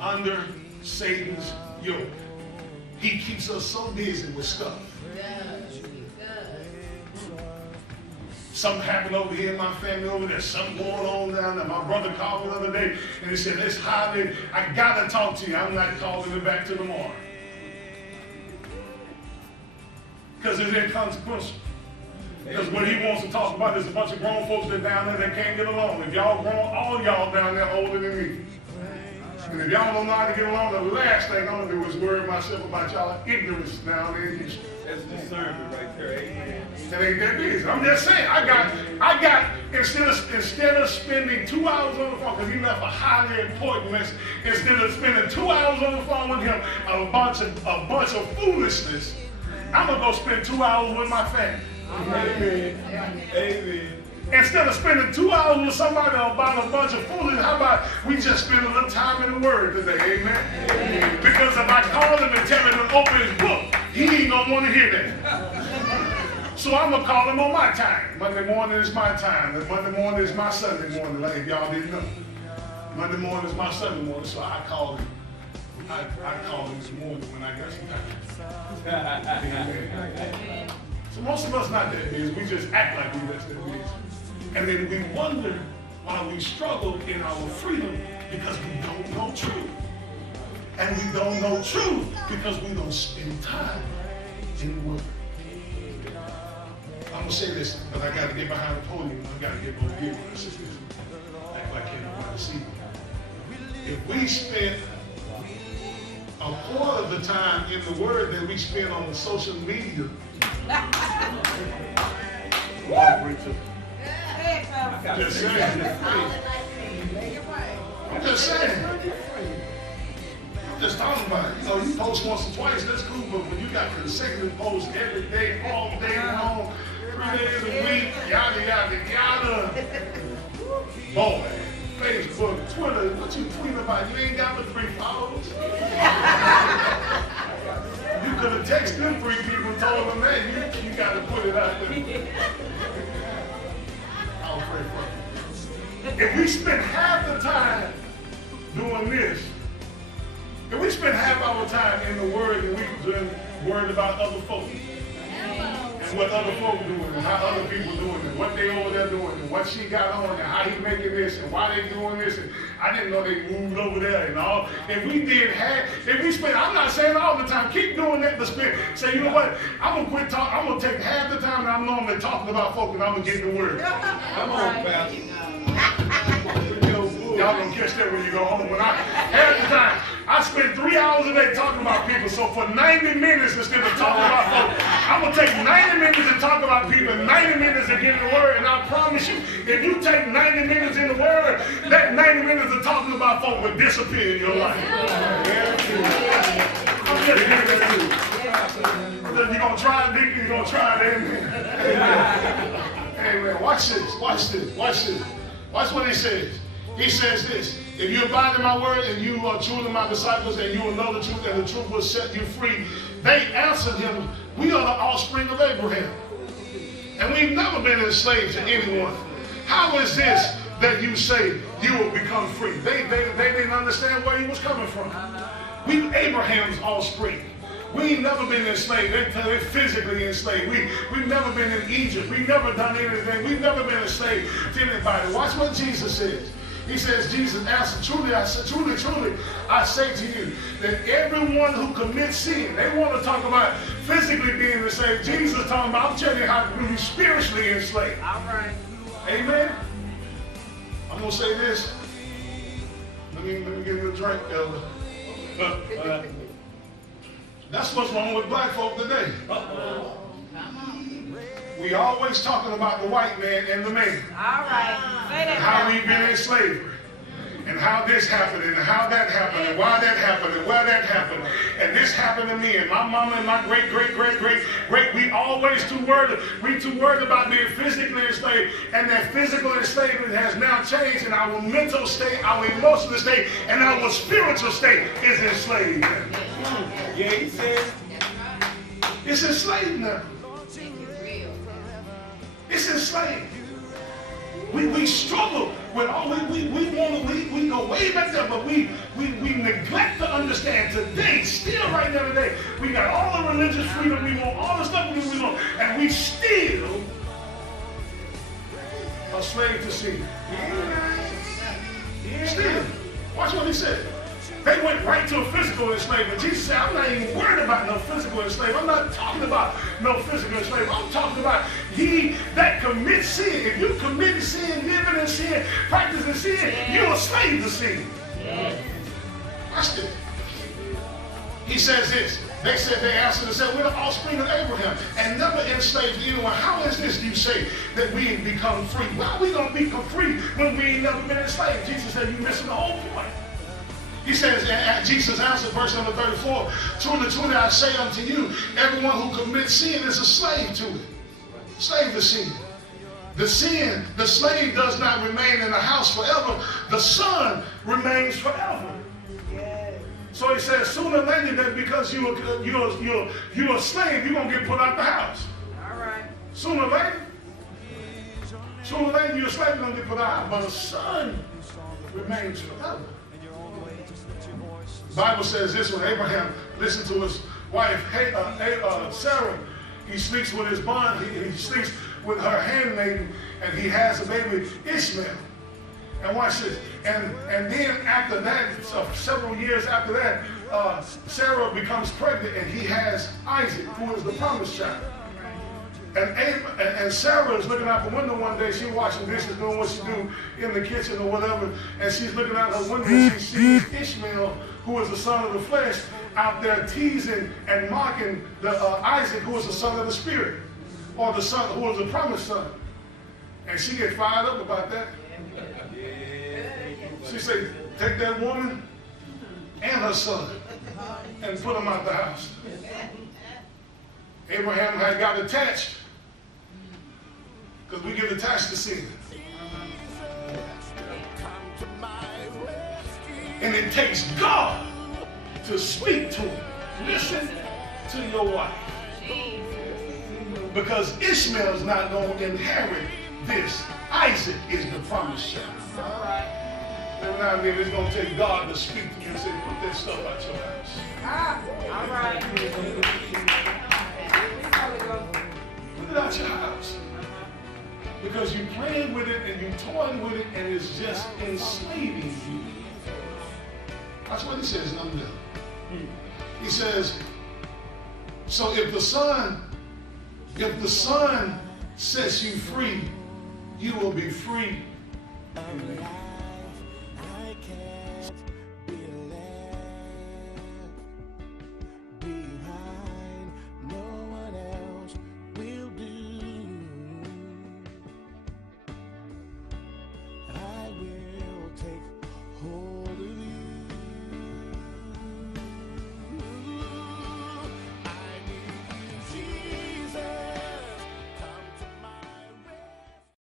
under Satan's yoke. He keeps us so busy with stuff. Something happened over here in my family over there. Something going on down there. My brother called me the other day and he said, let's hide it. I got to talk to you. I'm not calling you back till tomorrow. Because it's inconsequential. Because what he wants to talk about is a bunch of grown folks that down there that can't get along. If y'all grown, all y'all down there older than me. And if y'all don't know how to get along, the last thing I'm going to do is worry myself about y'all ignorance down there in Houston. That's discernment right there, amen. That ain't that easy. I'm just saying, I got instead of spending 2 hours on the phone, because he left a highly important message, instead of spending 2 hours on the phone with him of a bunch of foolishness, I'm gonna go spend 2 hours with my family. Amen. Amen. Instead of spending 2 hours with somebody about a bunch of foolishness, how about we just spend a little time in the Word today, amen? Amen. Because if I call him and tell him to open his book, he ain't gonna want to hear that. So I'm gonna call him on my time. Monday morning is my time. And Monday morning is my Sunday morning, like if y'all didn't know. Monday morning is my Sunday morning, so I called him. I called him this morning when I got some time. So most of us not that busy. We just act like we just that busy. And then we wonder why we struggle in our freedom because we don't know truth. And we don't know truth because we don't spend time in the Word. I'm going to say this, but I got to get behind the podium. I got to get over here. Act like everybody see me. If we spend a quarter of the time in the Word that we spend on social media, just saying. I'm just saying. I'm just talking about it. You know, you post once or twice, that's cool, but when you got consecutive posts every day, all day long, 3 days a week, yada, yada, yada. Boy, Facebook, Twitter, what you tweeting about? You ain't got but 3 followers. You could have texted them 3 people and told them that. You got to put it out there. I'll pray for you. If we spend half the time doing this, if we spend half our time in the Word and we just worried about other folks and what other folk doing and how other people doing and what they over there doing and what she got on and how he making this and why they doing this and I didn't know they moved over there and all. If we did half, if we spend, I'm not saying all the time, keep doing that, but say, you know what, I'm gonna quit talking, I'm gonna take half the time that I'm normally talking about folk and I'm gonna get the Word. Come on, Pastor. Y'all gonna catch that when you go home. When half the time, I spend 3 hours a day talking about people. So for 90 minutes instead of talking about folks, I'm gonna take 90 minutes and talk about people, 90 minutes to get in the Word. And I promise you, if you take 90 minutes in the Word, that 90 minutes of talking about folks will disappear in your life. I'm just giving it to you. You're gonna try it, Dick, you're gonna try it, amen. Amen. Watch this, watch this, watch this. Watch what he says. He says this, if you abide in my word and you are truly my disciples and you will know the truth and the truth will set you free. They answered him, we are the offspring of Abraham. And we've never been enslaved to anyone. How is this that you say you will become free? They didn't understand where he was coming from. We Abraham's offspring. We've never been enslaved. They're physically enslaved. We've never been in Egypt. We've never done anything. We've never been enslaved to anybody. Watch what Jesus says. He says, Jesus answered, truly, I say to you, that everyone who commits sin, they want to talk about physically being enslaved. Jesus is talking about, I'm telling you how to be spiritually enslaved. All right. Amen? I'm going to say this. Let me give you a drink, Elder. That's what's wrong with black folk today. We always talking about the white man and the man. All right. And how we've been in slavery. And how this happened and how that happened and why that happened and where that happened. And this happened to me and my mama and my great, we always too worried about being physically enslaved. And that physical enslavement has now changed and our mental state, our emotional state, and our spiritual state is enslaved. Yeah, he said. It's enslaved now. It's enslaved. We struggle with all we go way back. neglect that, but we neglect to understand today, still right now today, we got all the religious freedom we want, all the stuff we want, and we still a slave to sin. Still. Watch what he said. They went right to a physical enslavement. Jesus said, I'm not even worried about no physical enslavement. I'm not talking about no physical enslavement. I'm talking about he that commits sin. If you commit sin, living in sin, practicing sin, you're a slave to sin. Watch this. He says this. They answered and said, we're the offspring of Abraham and never enslaved anyone. How is this you say that we become free? Why are we going to become free when we ain't never been enslaved? Jesus said, you're missing the whole point. He says, and Jesus answered, verse number 34, truly, truly, I say unto you, everyone who commits sin is a slave to it. Slave to sin. The slave does not remain in the house forever. The son remains forever. So he says, sooner or later, that because you're a slave, you're going to get put out the house. All right. Sooner or later, you're a slave, you're going to get put out. But a son remains forever. The Bible says this when Abraham listened to his wife, Sarah. He sleeps with his bond, he sleeps with her handmaiden, and he has a baby, Ishmael. And watch this. And then after that, several years after that, Sarah becomes pregnant and he has Isaac, who is the promised child. And Sarah is looking out the window one day. She's washing dishes, doing what she do in the kitchen or whatever. And she's looking out her window and she sees Ishmael, who is the son of the flesh, out there teasing and mocking Isaac, who is the son of the spirit, or the son who is the promised son. And she gets fired up about that. She said, take that woman and her son and put them out the house. Abraham had got attached, because we get attached to sin. And it takes God to speak to him. Listen to your wife. Because Ishmael is not going to inherit this. Isaac is the promised child. All right. Every now and then it's going to take God to speak to you and say, put that stuff out your house. All right. Put it out your house. Because you're playing with it and you're toying with it and it's just enslaving you. That's what he says, nothing else. He says, so if the son sets you free, you will be free